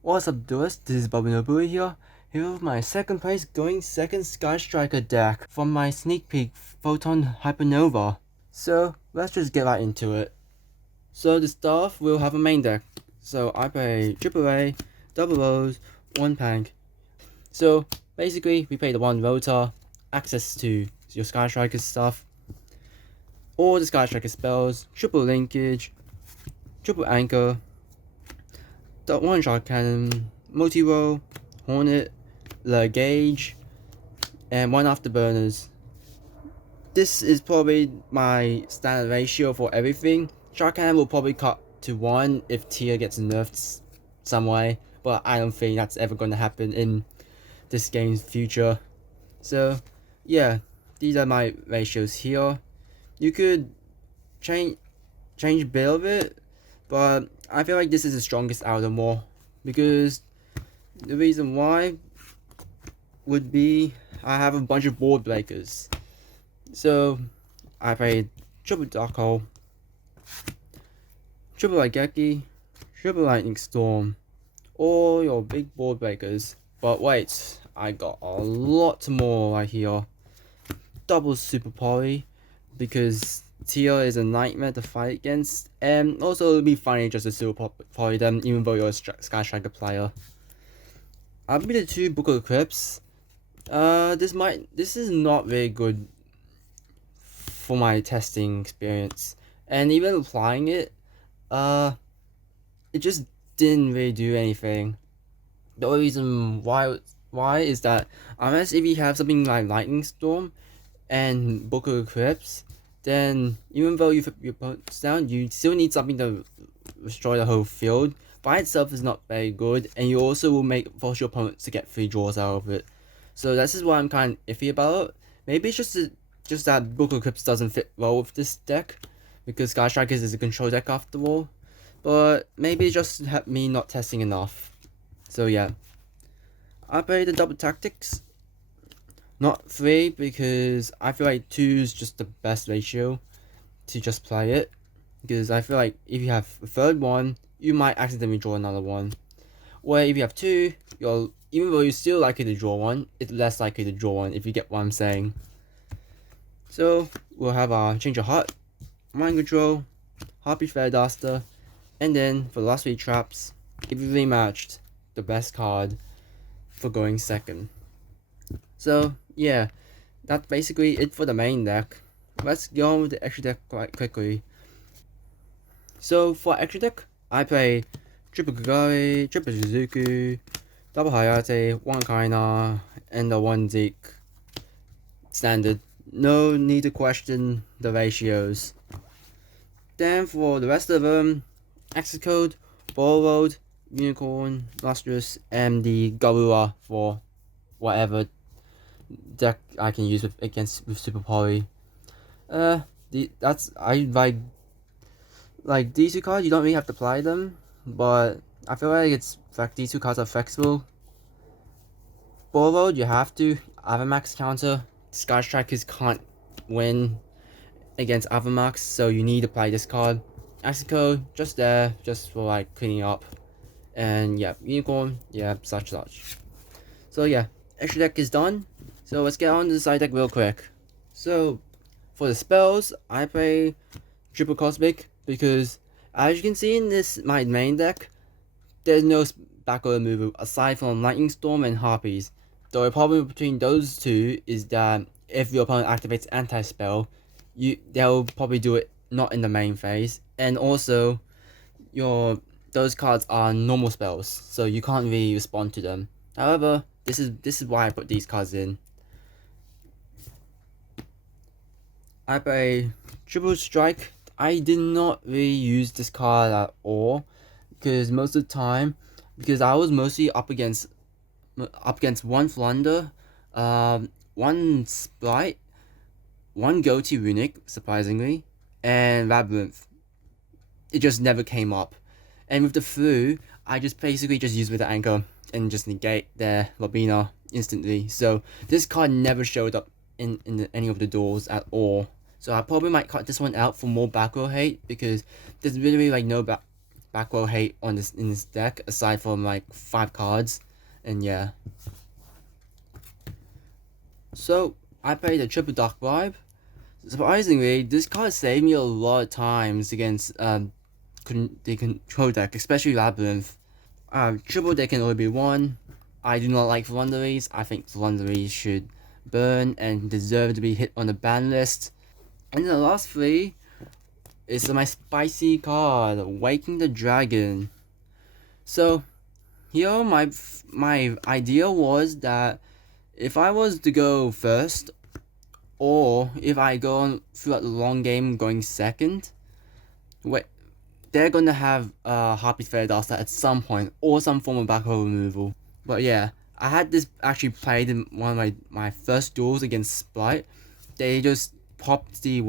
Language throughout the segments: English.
What's up, dudes? This is Babinobui here with my second place going second Sky Striker deck from my sneak peek Photon Hypernova. So let's just get right into it. So to start off, we'll have a main deck. So I play AAA, double O's, one Pank. So basically, we play the one Rotor, access to your Sky Striker stuff, all the Sky Striker spells, triple linkage, triple anchor, the one shot cannon, multi-roll, hornet, the gauge, and one afterburners. This is probably my standard ratio for everything. Shot cannon will probably cut to 1 if tier gets nerfed some way, but I don't think that's ever going to happen in this game's future. So yeah, these are my ratios here. You could change a bit of it, but I feel like this is the strongest out of them all, because the reason why would be I have a bunch of board breakers. So I played triple Dark Hole, triple Raigeki, triple Lightning Storm, all your big board breakers. But wait, I got a lot more right here. Double Super Poly, because Tier is a nightmare to fight against, and also it'll be funny just to Super Poly them even though you're a Sky Striker player. I'll be the 2 Book of Eclipse. This is not very good for my testing experience, and even applying it, it just didn't really do anything. The only reason why is that unless if you have something like Lightning Storm and Book of Eclipse, then even though you put your opponents down, you still need something to destroy the whole field. By itself is not very good, and you also will force your opponents to get 3 draws out of it. So this is why I'm kind of iffy about it. Maybe it's just that Book of Eclipse doesn't fit well with this deck, because Sky Strikers is a control deck after all. But maybe it's just me not testing enough. So yeah, I play the double tactics. Not 3, because I feel like 2 is just the best ratio to just play it. Because I feel like if you have a third one, you might accidentally draw another one. Where if you have 2, even though you're still likely to draw one, it's less likely to draw one, if you get what I'm saying. So we'll have our Change of Heart, Mind Control, Harpy Fairy Duster, and then for the last 3 traps, evenly matched, the best card for going second. So yeah, that's basically it for the main deck. Let's go on with the extra deck quite quickly. So for extra deck, I play triple Kagari, triple Suzuku, double Hayate, one Kaina, and the one Zeke. Standard. No need to question the ratios. Then for the rest of them, access code, Borrowed, Unicorn, Lustrous, and the Garura for whatever deck I can use with Super Poly. I like these 2 cards. You don't really have to play them, but I feel like these 2 cards are flexible. Borrowed, you have to. Avamax counter. Sky Strikers can't win against Avamax, so you need to play this card. Access code, just there, just for like cleaning up. And yeah, Unicorn, yeah, such. So yeah, extra deck is done. So let's get on to the side deck real quick. So for the spells, I play Triple Cosmic, because as you can see in my main deck, there's no backward removal aside from Lightning Storm and Harpies. The only problem between those 2 is that if your opponent activates anti-spell, they'll probably do it not in the main phase, and also those cards are normal spells, so you can't really respond to them. However, this is why I put these cards in. I play Triple Strike. I did not really use this card at all, because most of the time, because I was mostly up against one Flunder, one Sprite, one Goatee Runic, surprisingly, and Labyrinth. It just never came up. And with the Flu, I just basically just used with the Anchor and just negate their Lobina instantly. So this card never showed up in any of the duels at all. So I probably might cut this one out for more back row hate, because there's literally like no back back row hate on this in this deck aside from like 5 cards, and yeah. So I played a triple Dark Bribe. Surprisingly, this card saved me a lot of times against the control deck, especially Labyrinth. Triple deck can only be one. I do not like Flunderies. I think Flunderies should burn and deserve to be hit on the ban list. And the last 3 is my spicy card, Waking the Dragon. So here my idea was that if I was to go first, or if I go on throughout the long game going second, they're gonna have Harpy's Feather at some point, or some form of back row removal. But yeah, I had this actually played in one of my first duels against Splight. They just popped the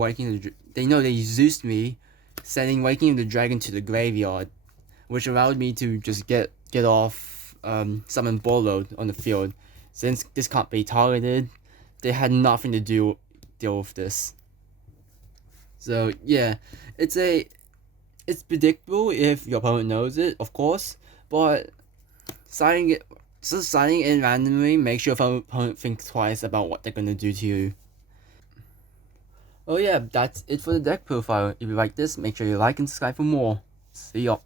they Zeused me, sending Waking the Dragon to the graveyard, which allowed me to just get off summon Borload on the field. Since this can't be targeted, they had nothing to deal with this. So yeah, it's predictable if your opponent knows it, of course, but signing it randomly makes your opponent think twice about what they're gonna do to you. Oh yeah, that's it for the deck profile. If you like this, make sure you like and subscribe for more. See ya.